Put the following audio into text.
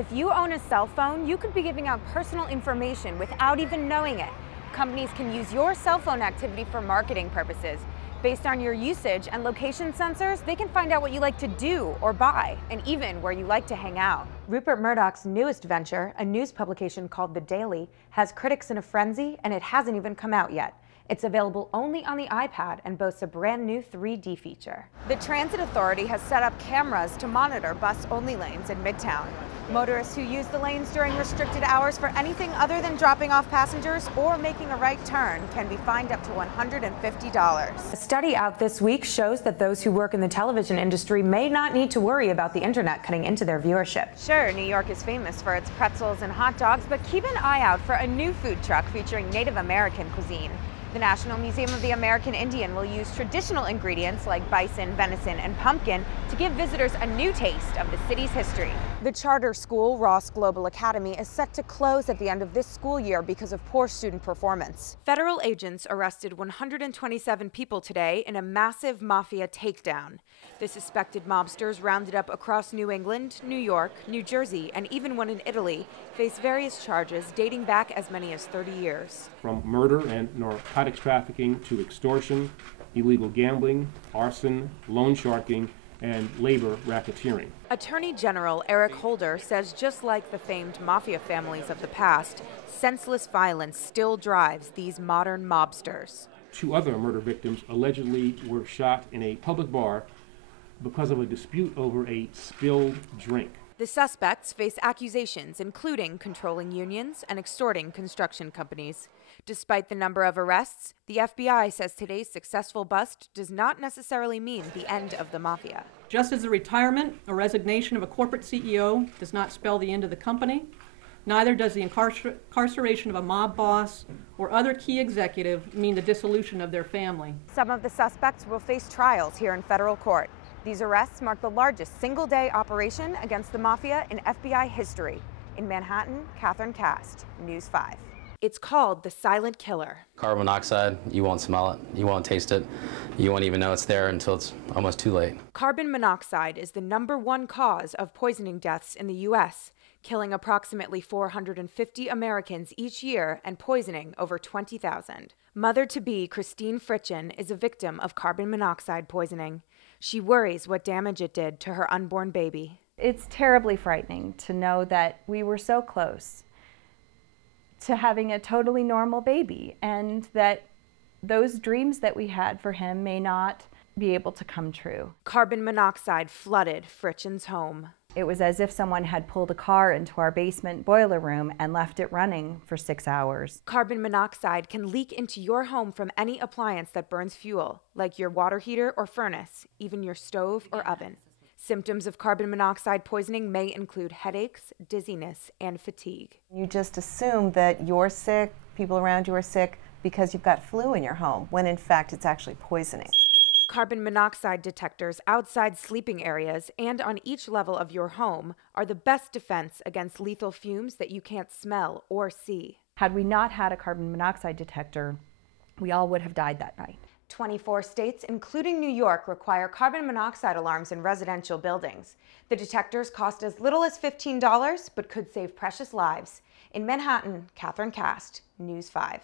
If you own a cell phone, you could be giving out personal information without even knowing it. Companies can use your cell phone activity for marketing purposes. Based on your usage and location sensors, they can find out what you like to do or buy, and even where you like to hang out. Rupert Murdoch's newest venture, a news publication called The Daily, has critics in a frenzy, and it hasn't even come out yet. It's available only on the iPad and boasts a brand new 3D feature. The Transit Authority has set up cameras to monitor bus-only lanes in Midtown. Motorists who use the lanes during restricted hours for anything other than dropping off passengers or making a right turn can be fined up to $150. A study out this week shows that those who work in the television industry may not need to worry about the internet cutting into their viewership. Sure, New York is famous for its pretzels and hot dogs, but keep an eye out for a new food truck featuring Native American cuisine. The National Museum of the American Indian will use traditional ingredients like bison, venison, and pumpkin to give visitors a new taste of the city's history. The charter school, Ross Global Academy, is set to close at the end of this school year because of poor student performance. Federal agents arrested 127 people today in a massive mafia takedown. The suspected mobsters, rounded up across New England, New York, New Jersey, and even one in Italy, face various charges dating back as many as 30 years. From murder and narcotics trafficking to extortion, illegal gambling, arson, loan sharking, and labor racketeering. Attorney General Eric Holder says just like the famed mafia families of the past, senseless violence still drives these modern mobsters. 2 other murder victims allegedly were shot in a public bar because of a dispute over a spilled drink. The suspects face accusations including controlling unions and extorting construction companies. Despite the number of arrests, the FBI says today's successful bust does not necessarily mean the end of the mafia. Just as the retirement or resignation of a corporate CEO does not spell the end of the company, neither does the incarceration of a mob boss or other key executive mean the dissolution of their family. Some of the suspects will face trials here in federal court. These arrests mark the largest single-day operation against the mafia in FBI history. In Manhattan, Catherine Cast, News 5. It's called the silent killer. Carbon monoxide, you won't smell it, you won't taste it, you won't even know it's there until it's almost too late. Carbon monoxide is the #1 cause of poisoning deaths in the U.S., killing approximately 450 Americans each year and poisoning over 20,000. Mother-to-be Christine Fritchen is a victim of carbon monoxide poisoning. She worries what damage it did to her unborn baby. It's terribly frightening to know that we were so close to having a totally normal baby, and that those dreams that we had for him may not be able to come true. Carbon monoxide flooded Fritchen's home. It was as if someone had pulled a car into our basement boiler room and left it running for 6 hours. Carbon monoxide can leak into your home from any appliance that burns fuel, like your water heater or furnace, even your stove or oven. Symptoms of carbon monoxide poisoning may include headaches, dizziness, and fatigue. You just assume that you're sick, people around you are sick, because you've got flu in your home, when in fact it's actually poisoning. Carbon monoxide detectors outside sleeping areas and on each level of your home are the best defense against lethal fumes that you can't smell or see. Had we not had a carbon monoxide detector, we all would have died that night. 24 states, including New York, require carbon monoxide alarms in residential buildings. The detectors cost as little as $15, but could save precious lives. In Manhattan, Catherine Cast, News 5.